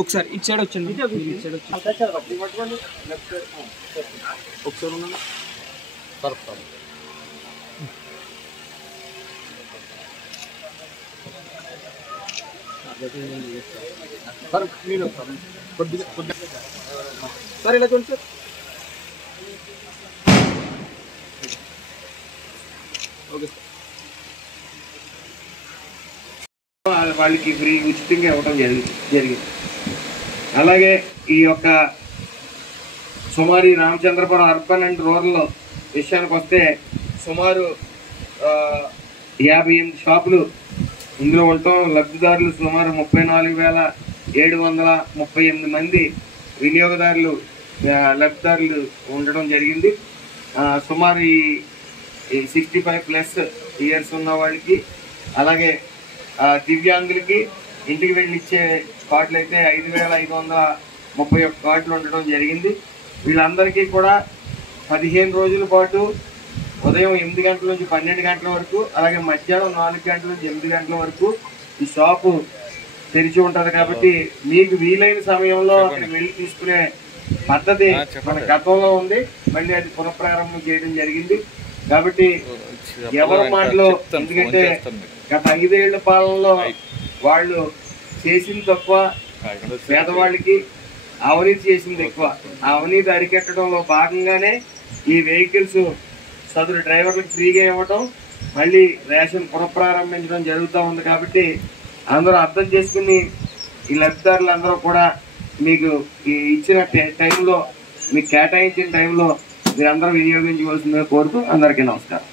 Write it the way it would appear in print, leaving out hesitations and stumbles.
ఒకసారి ఇటు సైడ్ వచ్చండి, ఇటు సైడ్ వచ్చి ఒకసారి ఉన్నాను సార్. మీరు కొద్దిగా సార్ ఇలా చూడండి సార్. Okay sir. వాళ్ళకి ఫ్రీ ఉచితంగా ఇవ్వడం జరిగింది. అలాగే ఈ యొక్క సుమారు రామచంద్రపురం అర్బన్ అండ్ రూరల్ విషయానికి వస్తే సుమారు 58 షాపులు ఇందులో ఉండటం, లబ్ధిదారులు సుమారు 34,738 మంది వినియోగదారులు లబ్ధిదారులు ఉండడం జరిగింది. సుమారు ఈ 65+ ఇయర్స్ ఉన్న వాళ్ళకి, అలాగే దివ్యాంగులకి ఇంటికి వెళ్ళి ఇచ్చే కార్డులు అయితే 5,531 కార్డులు ఉండడం జరిగింది. వీళ్ళందరికీ కూడా 15 రోజుల పాటు ఉదయం 8 గంటల నుంచి 12 గంటల వరకు, అలాగే మధ్యాహ్నం 4 గంటల నుంచి 8 గంటల వరకు ఈ షాపు తెరిచి ఉంటుంది. కాబట్టి మీకు వీలైన సమయంలో అక్కడికి వెళ్ళి తీసుకునే పద్ధతి మన గతంలో ఉంది, మళ్ళీ అది పునఃప్రారంభం చేయడం జరిగింది. కాబట్టి ఎవరి మాటలో, ఎందుకంటే గత 5 ఏళ్ల పాలనలో వాళ్ళు చేసింది తక్కువ, పేదవాళ్ళకి అవినీతి చేసింది ఎక్కువ. ఆ అవినీతి అరికట్టడంలో భాగంగానే ఈ వెహికల్స్ సదరు డ్రైవర్లకు ఫ్రీగా ఇవ్వటం, మళ్ళీ రేషన్ పునఃప్రారంభించడం జరుగుతూ ఉంది. కాబట్టి అందరూ అర్థం చేసుకుని ఈ లబ్ధిదారులు అందరూ కూడా మీకు ఇచ్చిన టైంలో, మీకు కేటాయించిన టైంలో మీరందరూ వినియోగించవలసిందిగా కోరుతూ అందరికీ నమస్కారం.